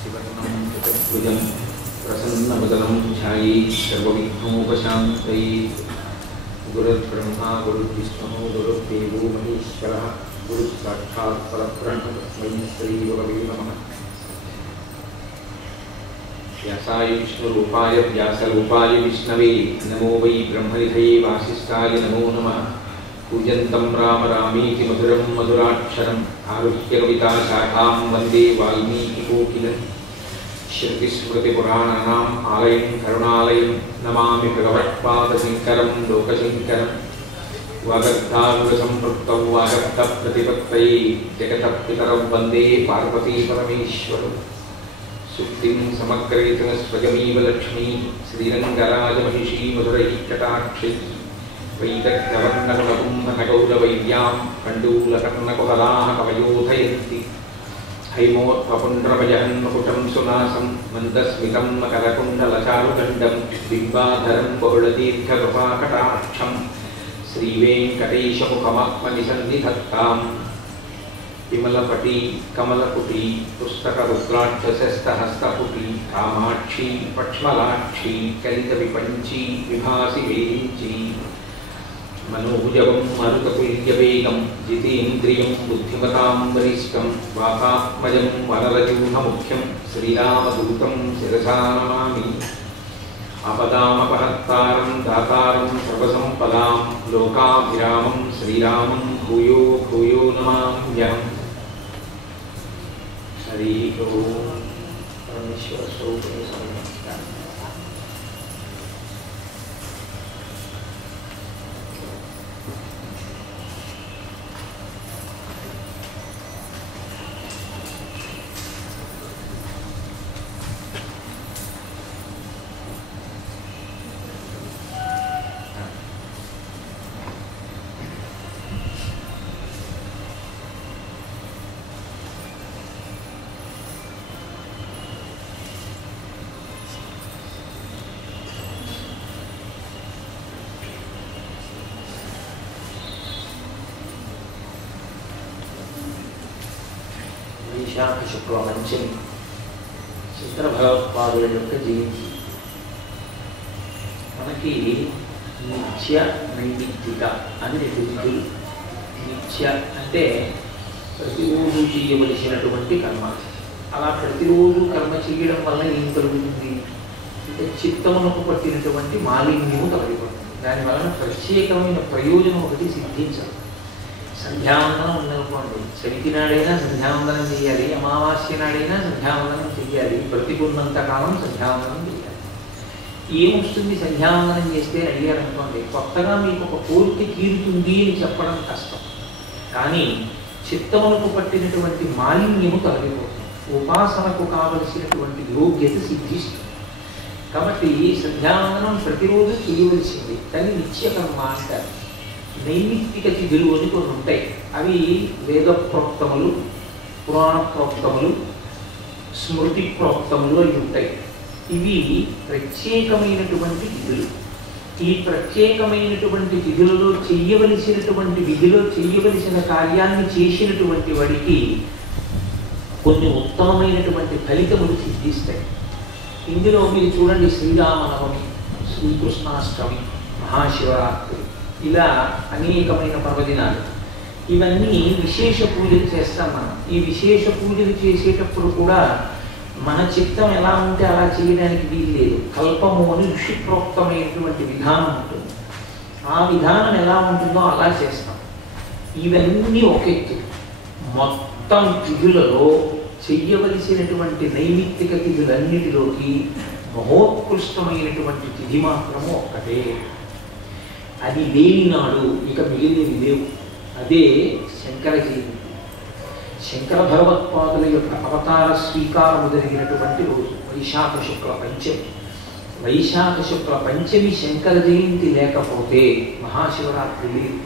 शिवर्णं प्रसन्नवदनं ध्यायेत् सर्वविघ्नोपशान्तयेत्। गुरुर्ब्रह्मा गुरुर्विष्णुः गुरुर्देवो महेश्वरः गुरुः साक्षात् परब्रह्म तस्मै श्रीगुरवे नमः। व्यासाय विष्णुरूपाय व्यासरूपाय विष्णवे नमो वै ब्रह्मनिधये वासिष्ठाय नमो नमः। पूजन्तं राम रामेति मधुरं मधुराक्षरम् आरुह्य कविताशाखां वन्दे वाल्मीकिकोकिलं। श्रुतिस्मृतिपुराणानाम् आलयं करुणालयं नमामि भगवत्पादशङ्करं लोकशङ्करं। वागर्धाविवसंपृक्तौ वागर्धप्रतिपत्तये जगतः पितरौ वन्दे पार्वतीपरमेश्वरम्। सुप्तिं समग्रयितुः स्वयमेव लक्ष्मीः श्रीरङ्गराजमहिषी मधुरैः कटाक्षैः। वैदग्ध्यवर्णकुलकुम्भनगौरवैर्यां कण्डूलकर्णकुहराः कवयोधयन्ति। हैमोत्पपुण्ड्रमजहन्मकुटं सुनासं मन्दस्मितं मकरकुण्डलचारुदण्डं बिम्बाधरं बहुलदीर्घकृपाकटाक्षं श्रीवेङ्कटेशमुखमात्मनिसन्निधत्ताम्। विमलपटी कमलपुटी पुस्तकरुद्राक्षसस्तहस्तपुटी कामाक्षी पक्ष्मलाक्षी कलितविपञ्ची विभासि वेदिञ्ची। मनोभुजवं मरुततुल्यवेगं जितेन्द्रियं बुद्धिमतां वरिष्ठं वातात्मजं वररजूहमुख्यं श्रीरामदूतं शिरसा नमामि। आपदामपहर्तारं दातारं सर्वसम्पदां लोकाभिरामं श्रीरामं भूयो भूयो नमाम्यहम्। हरि ओं। परमेश्वरस्वरूपिणे नमस्कार। వైశాఖ శుక్ల పంచమి శంకర భగవత్పాదుల యొక్క జయంతి. మనకి నిత్య నైమిత్తిక అని రెండు విధులు. నిత్య అంటే ప్రతిరోజు చేయవలసినటువంటి కర్మ. అలా ప్రతిరోజు కర్మ చేయడం వల్ల ఏం కలుగుతుంది అంటే చిత్తమునకు పట్టినటువంటి మాలిన్యము తొలగిపోతుంది. దానివలన ప్రత్యేకమైన ప్రయోజనం ఒకటి సిద్ధించదు. సంధ్యావందనం ఉందనుకోండి, చవితి నాడైనా సంధ్యావందనం చేయాలి, అమావాస్య నాడైనా సంధ్యావందనం చేయాలి, బ్రతికున్నంత కాలం సంధ్యావందనం చేయాలి. ఏమొస్తుంది సంధ్యావందనం చేస్తే అడిగారనుకోండి, కొత్తగా మీకు ఒక కోరిక తీరుతుంది అని చెప్పడం కష్టం. కానీ చిత్తములకు పట్టినటువంటి మాలిన్యము తొలగిపోతుంది, ఉపాసనకు కావలసినటువంటి యోగ్యత సిద్ధిస్తుంది. కాబట్టి సంధ్యావందనం ప్రతిరోజు చేయవలసింది, కానీ నిత్యకర్మ అంటారు. నైమిత్తిక తిథులు అని కొన్ని ఉంటాయి. అవి వేద ప్రోక్తములు, పురాణ ప్రోక్తములు, స్మృతి ప్రోక్తములు అవి ఉంటాయి. ఇవి ప్రత్యేకమైనటువంటి తిథులు. ఈ ప్రత్యేకమైనటువంటి తిథులలో చెయ్యవలసినటువంటి విధిలో చెయ్యవలసిన కార్యాన్ని చేసినటువంటి వాడికి కొన్ని ఉత్తమమైనటువంటి ఫలితములు సిద్ధిస్తాయి. ఇందులో మీరు చూడండి, శ్రీరామనవమి, శ్రీకృష్ణాష్టమి, మహాశివరాత్రి, ఇలా అనేకమైన పర్వదినాలు. ఇవన్నీ విశేష పూజలు చేస్తాం మనం. ఈ విశేష పూజలు చేసేటప్పుడు కూడా మన చిత్తం ఎలా ఉంటే అలా చేయడానికి వీలు లేదు. కల్పము అని ఋషిప్రోక్తమైనటువంటి విధానం ఉంటుంది. ఆ విధానం ఎలా ఉంటుందో అలా చేస్తాం. ఇవన్నీ ఒక ఎత్తు. మొత్తం తిథులలో చెయ్యవలసినటువంటి నైమిత్తిక తిథులన్నిటిలోకి మహోత్కృష్టమైనటువంటి తిథి మాత్రము ఒక్కటే. అది లేని నాడు ఇక మిగిలినవి లేవు. అదే శంకర జయంతి. శంకర భగవత్పాదుల యొక్క అవతార స్వీకారము జరిగినటువంటి రోజు వైశాఖ శుక్ల పంచమి. వైశాఖ శుక్ల పంచమి శంకర జయంతి లేకపోతే మహాశివరాత్రి లేదు,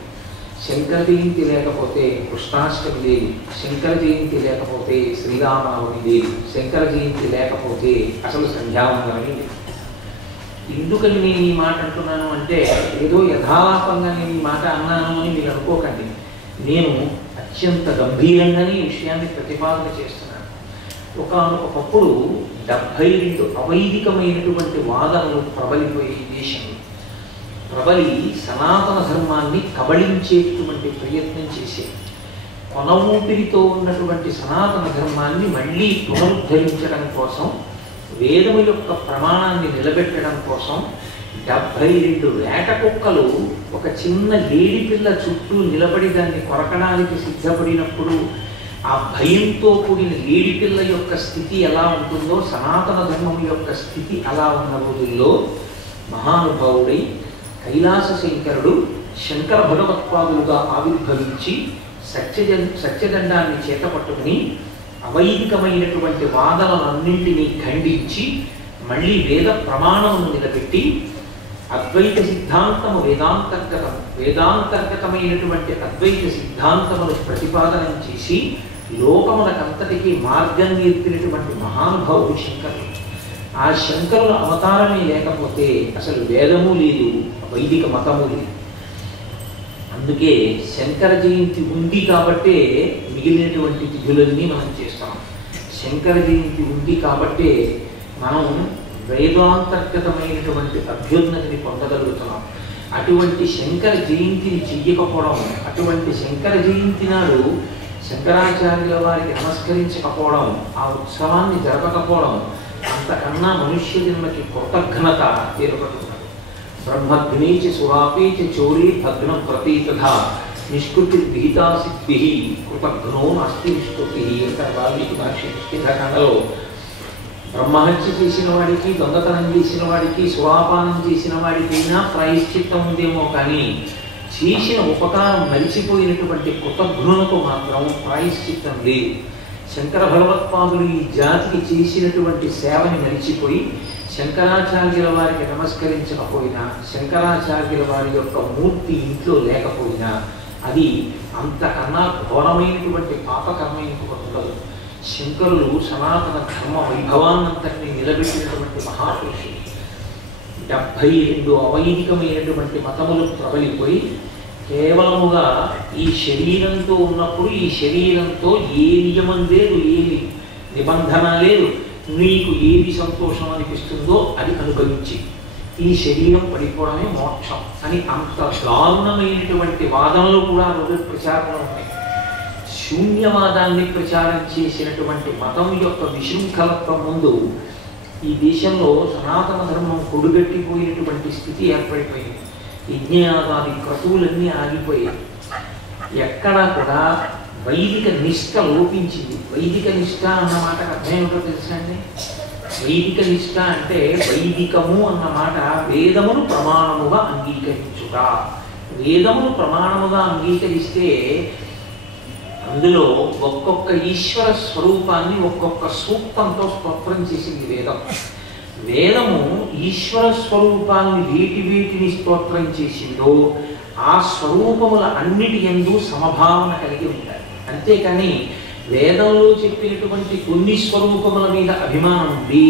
శంకర జయంతి లేకపోతే కృష్ణాష్టమి లేదు, శంకర జయంతి లేకపోతే శ్రీరామనవమి లేదు, శంకర జయంతి లేకపోతే అసలు సంధ్యావందనమే లేదు. ఎందుకని నేను ఈ మాట అంటున్నాను అంటే, ఏదో యథాలాపంగా నేను ఈ మాట అన్నాను అని మీరు అనుకోకండి. నేను అత్యంత గంభీరంగానే ఈ విషయాన్ని ప్రతిపాదన చేస్తున్నాను. ఒకప్పుడు 72 అవైదికమైనటువంటి వాదనలు ప్రబలిపోయే దేశంలో ప్రబలి సనాతన ధర్మాన్ని కబళించేటువంటి ప్రయత్నం చేసేది. కొన ఊపిరితో ఉన్నటువంటి సనాతన ధర్మాన్ని మళ్ళీ పునరుద్ధరించడం కోసం, వేదము యొక్క ప్రమాణాన్ని నిలబెట్టడం కోసం 72 వేట కుక్కలు ఒక చిన్న లేడి పిల్ల చుట్టూ నిలబడి దాన్ని కొరకడానికి సిద్ధపడినప్పుడు ఆ భయంతో కూడిన లేడి పిల్ల యొక్క స్థితి ఎలా ఉంటుందో సనాతన ధర్మం యొక్క స్థితి అలా ఉన్న రోజుల్లో మహానుభావుడై కైలాస శంకరుడు శంకర భగవత్పాదులుగా ఆవిర్భవించి సత్యదండాన్ని చేతపట్టుకుని అవైదికమైనటువంటి వాదనలన్నింటినీ ఖండించి మళ్ళీ వేద ప్రమాణమును నిలబెట్టి అద్వైత సిద్ధాంతము వేదాంతర్గతమైనటువంటి అద్వైత సిద్ధాంతమును ప్రతిపాదనం చేసి లోకములకంతటికీ మార్గం నేర్పినటువంటి మహానుభావుడు శంకరుడు. ఆ శంకరుల అవతారమే లేకపోతే అసలు వేదము లేదు, వైదిక మతము లేదు. అందుకే శంకర జయంతి ఉంది కాబట్టే మిగిలినటువంటి తిథులన్నీ మనం చేస్తాం. శంకర జయంతి ఉంది కాబట్టే మనం వేదాంతర్గతమైనటువంటి అభ్యున్నతిని పొందగలుగుతున్నాం. అటువంటి శంకర జయంతిని చెయ్యకపోవడం, అటువంటి శంకర జయంతి నాడు శంకరాచార్యుల వారికి నమస్కరించకపోవడం, ఆ ఉత్సవాన్ని జరపకపోవడం అంతకన్నా మనుష్య జన్మకి కృతజ్ఞత ఏర్పడుతున్నది. బ్రహ్మగ్నేచ సురాపేచ చోరే భగ్నం ప్రతీతథా నిష్కృతి విహితా సిద్ధి కృతజ్ఞో నాస్తి నిష్కృతి అంటారు వాల్మీకి మహర్షి కిందకాండలో. బ్రహ్మహత్య చేసిన వాడికి, దొంగతనం చేసిన వాడికి, సురాపానం చేసిన వాడికైనా ప్రాయశ్చిత్తం ఉందేమో కానీ చేసిన ఉపకారం మరిచిపోయినటువంటి కృతజ్ఞులకు మాత్రం ప్రాయశ్చిత్తం లేదు. శంకర భగవత్పాదులు ఈ జాతికి చేసినటువంటి సేవని మరిచిపోయి శంకరాచార్యుల వారికి నమస్కరించకపోయినా, శంకరాచార్యుల వారి యొక్క మూర్తి ఇంట్లో లేకపోయినా అది అంతకన్నా ఘోరమైనటువంటి పాపకర్మ ఇంకొకటి ఉండదు. శంకరులు సనాతన ధర్మ వైభవాన్నంతటినీ నిలబెట్టినటువంటి మహాపురుషులు. 72 అవైదికమైనటువంటి మతములు ప్రబలిపోయి కేవలముగా ఈ శరీరంతో ఉన్నప్పుడు ఈ శరీరంతో ఏ నియమం లేదు, ఏమి నిబంధన లేదు, నీకు ఏది సంతోషం అనిపిస్తుందో అది అనుభవించి ఈ శరీరం పడిపోవడమే మోక్షం అని అంత దారుణమైనటువంటి వాదనలు కూడా రోజు ప్రచారంలో ఉన్నాయి. శూన్యవాదాన్ని ప్రచారం చేసినటువంటి మతం యొక్క విశృంఖలత్వం ముందు ఈ దేశంలో సనాతన ధర్మం కొడుగట్టిపోయినటువంటి స్థితి ఏర్పడిపోయింది. యజ్ఞయాగాది క్రతువులన్నీ ఆగిపోయాయి. ఎక్కడా కూడా వైదిక నిష్ఠ లోపించింది. వైదిక నిష్ఠ అన్న మాటకు అర్థం ఏమిటో తెలుసా అండి? వైదిక నిష్ఠ అంటే వైదికము అన్న మాట వేదమును ప్రమాణముగా అంగీకరించుట. వేదమును ప్రమాణముగా అంగీకరిస్తే అందులో ఒక్కొక్క ఈశ్వర స్వరూపాన్ని ఒక్కొక్క సూక్తంతో స్తోత్రం చేసింది వేదం. వేదము ఈశ్వర స్వరూపాన్ని వేటిని స్తోత్రం చేసిందో ఆ స్వరూపముల అన్నిటి యందు సమభావన కలిగి ఉంటాయి. అంతేకాని వేదంలో చెప్పినటువంటి కొన్ని స్వరూపముల మీద అభిమానం ఉండి,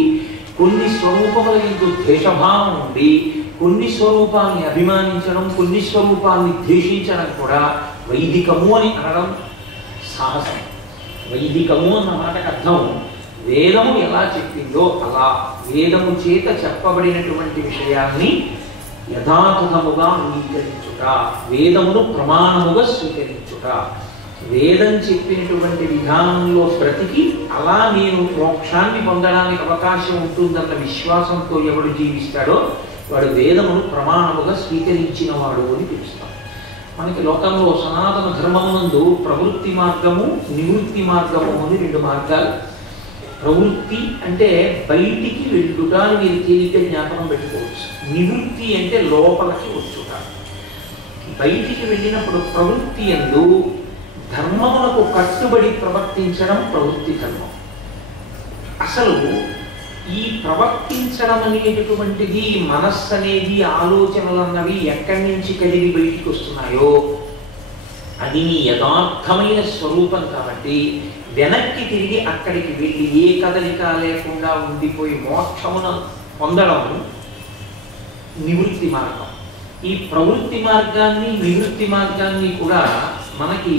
కొన్ని స్వరూపముల యందు ద్వేషభావం ఉండి, కొన్ని స్వరూపాన్ని అభిమానించడం, కొన్ని స్వరూపాన్ని ద్వేషించడం కూడా వైదికము అని అనడం సాహసం. వైదికము అన్న మాటకు అర్థం వేదము ఎలా చెప్పిందో అలా వేదము చేత చెప్పబడినటువంటి విషయాన్ని యథాతథముగా అంగీకరించుట, వేదమును ప్రమాణముగా స్వీకరించుట. వేదం చెప్పినటువంటి విధానంలో బ్రతికి అలా నేను మోక్షాన్ని పొందడానికి అవకాశం ఉంటుందన్న విశ్వాసంతో ఎవడు జీవిస్తాడో వాడు వేదమును ప్రమాణముగా స్వీకరించిన వాడు అని పిలుస్తాం. మనకి లోకంలో సనాతన ధర్మమునందు ప్రవృత్తి మార్గము, నివృత్తి మార్గము అని 2 మార్గాలు. ప్రవృత్తి అంటే బయటికి వెళ్ళుట అని మీరు తేలిక జ్ఞాపకం పెట్టుకోవచ్చు. నివృత్తి అంటే లోపలికి వచ్చుట. బయటికి వెళ్ళినప్పుడు ప్రవృత్తి యందు ధర్మమునకు కట్టుబడి ప్రవర్తించడం ప్రవృత్తి ధర్మం. అసలు ఈ ప్రవర్తించడం అనేటటువంటిది మనస్సు అనేది ఆలోచనలు అన్నవి ఎక్కడి నుంచి కదిలి బయటికి వస్తున్నాయో అది నీ యథార్థమైన స్వరూపం కాబట్టి వెనక్కి తిరిగి అక్కడికి వెళ్ళి ఏ కదలిక లేకుండా ఉండిపోయి మోక్షమును పొందడం నివృత్తి మార్గం. ఈ ప్రవృత్తి మార్గాన్ని నివృత్తి మార్గాన్ని కూడా మనకి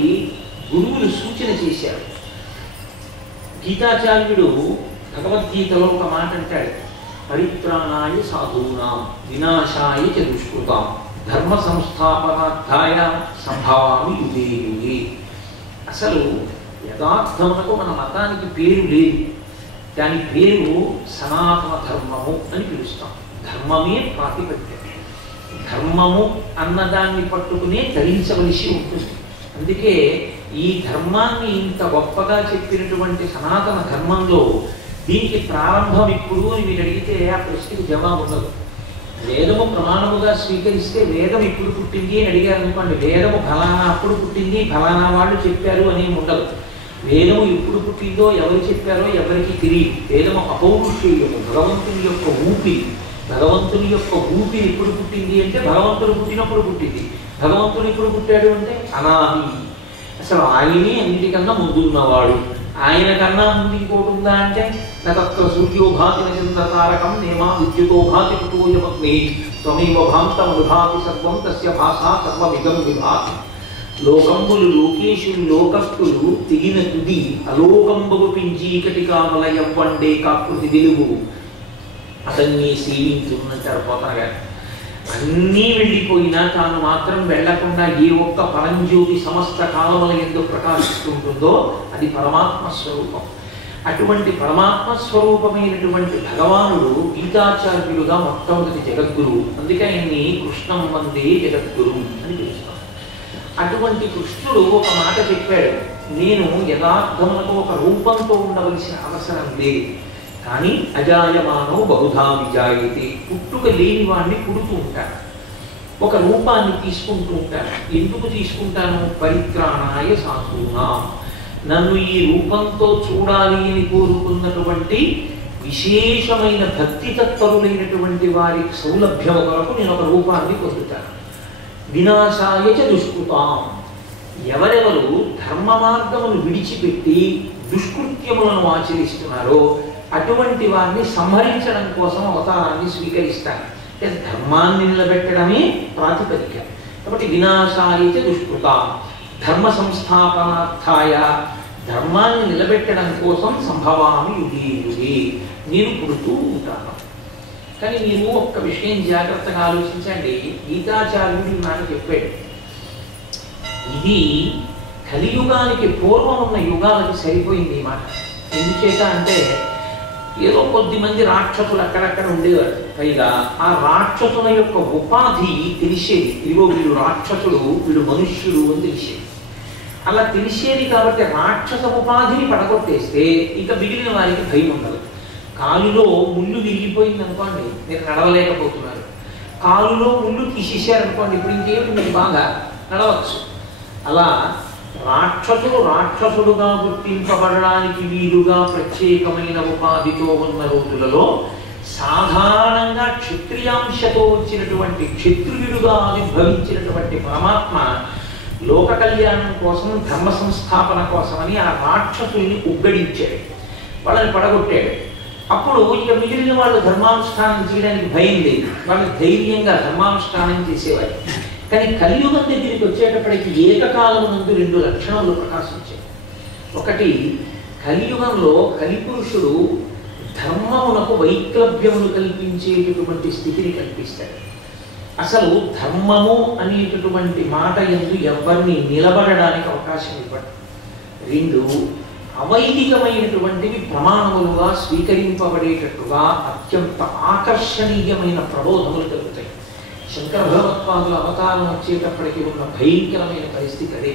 గురువులు సూచన చేశారు. గీతాచార్యుడు భగవద్గీతలో ఒక మాట అంటాడు, పరిత్రాణాయ సాధూనాం వినాశాయ చ దుష్కృతాం ధర్మ సంస్థాపనార్థాయ సంభవామి యుగే యుగే. అసలు యథార్థమునకు మన మతానికి పేరు లేదు, దాని పేరు సనాతన ధర్మము అని పిలుస్తాం. ధర్మమే ప్రాతిపద్యం. ధర్మము అన్నదాన్ని పట్టుకునే ధరించవలసి ఉంటుంది. అందుకే ఈ ధర్మాన్ని ఇంత గొప్పగా చెప్పినటువంటి సనాతన ధర్మంలో దీనికి ప్రారంభం ఇప్పుడు అని మీరు అడిగితే ఆ ప్రశ్నకు జవాబు ఉండదు. వేదము ప్రమాణముగా స్వీకరిస్తే వేదం ఇప్పుడు పుట్టింది అని అడిగారు అనుకోండి, వేదము ఫలానా అప్పుడు పుట్టింది ఫలానా వాళ్ళు చెప్పారు అని ఉండదు. వేదము ఎప్పుడు పుట్టిందో ఎవరు చెప్పారో ఎవరికి తెలియదు. వేదము అపౌరుషేయము, భగవంతుని యొక్క ఊపిరి. భగవంతుని యొక్క ఊపిరి ఎప్పుడు పుట్టింది అంటే భగవంతుడు పుట్టినప్పుడు పుట్టింది. భగవంతుడు ఎప్పుడు పుట్టాడు అంటే అనాది. అసలు ఆయనే అన్నిటికన్నా ముందున్నవాడు. ఆయన కన్నా ముందు ఇంకోటి ఉందా అంటే నత్ర సూర్యోభాతి చంద్రతారకం నేమా విద్యుతోభాతి కుతోయమగ్ని త్వమేవ భాంతం విభాతి సర్వం తస్య భాషా సర్వమిదం విభాతి. లోకంబులు లోకేశులు లోకస్తులు తెగిన తుది అలోకంబు పించీకటి కామలయం వండే కాకృతి వెలుగు అతన్ని సేవించున్నట్టారు పోతనగా. అన్నీ వెళ్ళిపోయినా తాను మాత్రం వెళ్లకుండా ఏ ఒక్క పరంజ్యోతి సమస్త కాలముల యందు ప్రకాశిస్తుంటుందో అది పరమాత్మ స్వరూపం. అటువంటి పరమాత్మ స్వరూపమైనటువంటి భగవానుడు గీతాచార్యులుగా మొట్టమొదటి జగద్గురువు. అందుకే ఆయన్ని కృష్ణం వందే జగద్గురు అని పిలుస్తాం. అటువంటి కృష్ణుడు ఒక మాట చెప్పాడు, నేను యథార్థములకు ఒక రూపంతో ఉండవలసిన అవసరం లేదు, కానీ అజాయమానో బహుధా విజాయతే, పుట్టుక లేని వాడిని పుడుతూ ఉంటాను, ఒక రూపాన్ని తీసుకుంటూ ఉంటాను. ఎందుకు తీసుకుంటాను? పరిత్రాణాయ సాధూనాం, నన్ను ఈ రూపంతో చూడాలి అని కోరుకున్నటువంటి విశేషమైన భక్తి తత్పరులైనటువంటి వారి సౌలభ్యం కొరకు నేను ఒక రూపాన్ని పొందుతాను. వినాశాయ చ దుష్కృతాం, ఎవరెవరు ధర్మ మార్గమును విడిచిపెట్టి దుష్కృత్యములను ఆచరిస్తున్నారో అటువంటి వారిని సంహరించడం కోసం అవతారాన్ని స్వీకరిస్తాను. ధర్మాన్ని నిలబెట్టడమే ప్రాతిపదిక. కాబట్టి వినాశాయ చ దుష్కృతాం, ధర్మ సంస్థాపనార్థాయ, ధర్మాన్ని నిలబెట్టడం కోసం సంభవామి యుగే యుగే, నేను పుడుతూ ఉంటాను. కానీ మీరు ఒక్క విషయం జాగ్రత్తగా ఆలోచించండి. గీతాచార్యుడు నాకు చెప్పాడు, ఇది కలియుగానికి పూర్వం ఉన్న యుగాలకి సరిపోయింది ఈ మాట. ఎందుచేత అంటే ఏదో కొద్ది మంది రాక్షసులు అక్కడక్కడ ఉండేవారు. పైగా ఆ రాక్షసుల యొక్క ఉపాధి తెలిసేది. ఇదిగో వీడు రాక్షసుడు, వీడు మనుష్యుడు అని తెలిసేది. అలా తెలిసేది కాబట్టి రాక్షస ఉపాధిని పడగొట్టేస్తే ఇక మిగిలిన వారికి భయం ఉండదు. కాలులో ముళ్ళు విరిగిపోయింది అనుకోండి, మీరు నడవలేకపోతున్నారు. కాలులో ముళ్ళు తీసేశారనుకోండి, ఇప్పుడు ఇంకేమిటి మీరు బాగా నడవచ్చు. అలా రాక్షసుడు రాక్షసుడుగా గుర్తింపబడడానికి వీలుగా ప్రత్యేకమైన ఉపాధితో ఉన్న రోజులలో సాధారణంగా క్షత్రియాంశతో వచ్చినటువంటి క్షత్రియుడుగా ఆవిర్భవించినటువంటి పరమాత్మ లోక కళ్యాణం కోసం ధర్మ సంస్థాపన కోసమని ఆ రాక్షసుల్ని ఉగ్గడించాడు, వాళ్ళని పడగొట్టాడు. అప్పుడు ఇక మిగిలిన వాళ్ళు ధర్మానుష్ఠానం చేయడానికి భయం లేదు, వాళ్ళు ధైర్యంగా ధర్మానుష్ఠానం చేసేవారు. కానీ కలియుగం దగ్గరికి వచ్చేటప్పటికి ఏకకాలం నందు రెండు లక్షణాలు ప్రకాశించాయి. ఒకటి, కలియుగంలో కలిపురుషుడు ధర్మమునకు వైక్లభ్యమును కల్పించేటటువంటి స్థితిని కల్పిస్తాడు. అసలు ధర్మము అనేటటువంటి మాట యందు ఎవరిని నిలబడడానికి అవకాశం ఇవ్వడు. రెండు, అవైదికమైనటువంటివి ప్రమాణములుగా స్వీకరింపబడేటట్టుగా అత్యంత ఆకర్షణీయమైన ప్రబోధములు కలుగుతాయి. శంకర భగవత్పాదుల అవతారం వచ్చేటప్పటికి ఉన్న భయంకరమైన పరిస్థితి అదే.